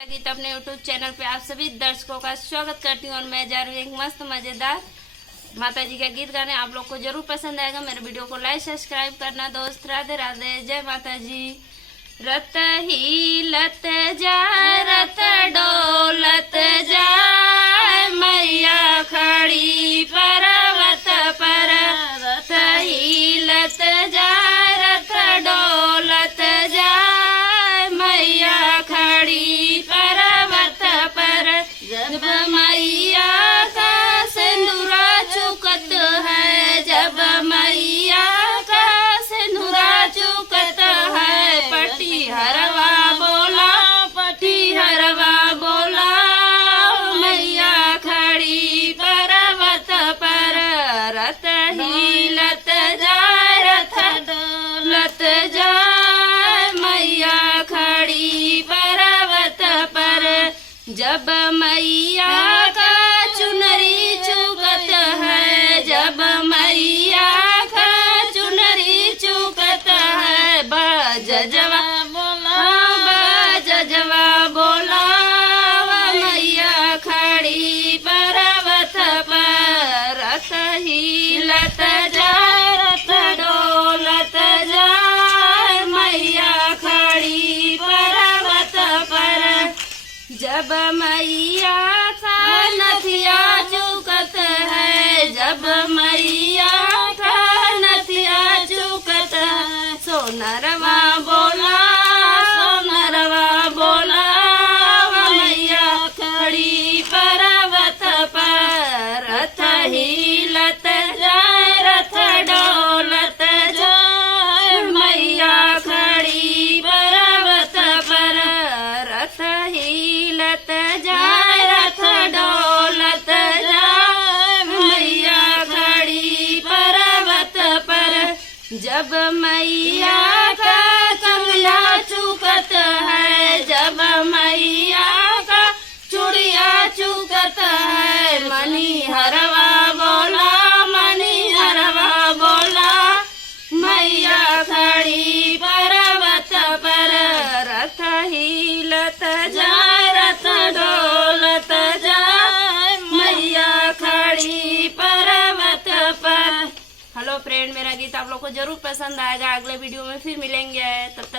गीत अपने YouTube channel पे आप सभी दर्शकों का स्वागत करती हूँ और मैं जा रही हूँ एक मस्त मजेदार माता जी का गीत गाने। आप लोग को जरूर पसंद आएगा। मेरे वीडियो को लाइक सब्सक्राइब करना दोस्त। राधे राधे, जय माता जी। रत ही लत जा रत डोलत जा मैया खड़ी पर्वत पर। रत ही लत जा रत डोलत जा मैया खड़ी पर्वत पर। जब मैया का सिंदूरा चुकत है, जब मैया का सिंदूरा चुकत है। पटी हरवा बोला, पटी हरवा बोला मैया खड़ी पर्वत पर। रत ही लत जा रथ डोलत जा मैया खड़ी पर्वत पर। जब मैया का चुनरी चुकत है, जब मैया का चुनरी चुकत है। बजवा बोला, बजवा बोला मैया खड़ी पर्वत पर। रथ ही लत जा रथ डोलत जा मैया खड़ी पर्वत पर। जब मैया का नथिया चुकत है, जब मैया का नथिया चुकत है। सोनरवा बोला, सोनरवा बोला मैया खड़ी पर्वत पर। रथ ही लत जा रथ डोलत जा मैया खड़ी पर्वत पर। रथ ही लत जा रथ डोलत जा मैया खड़ी पर्वत पर। जब मैया का कंगना चुकत है, जब मैया का चूड़िया चुकत है। मनी हरवा बोला, मनी हरवा बोला मैया खड़ी पर्वत पर। रथ ही लत जा रथ डोलत जा मैया खड़ी पर्वत पर। हेलो फ्रेंड, मेरा गीत आप लोग को जरूर पसंद आएगा। अगले वीडियो में फिर मिलेंगे, तब तक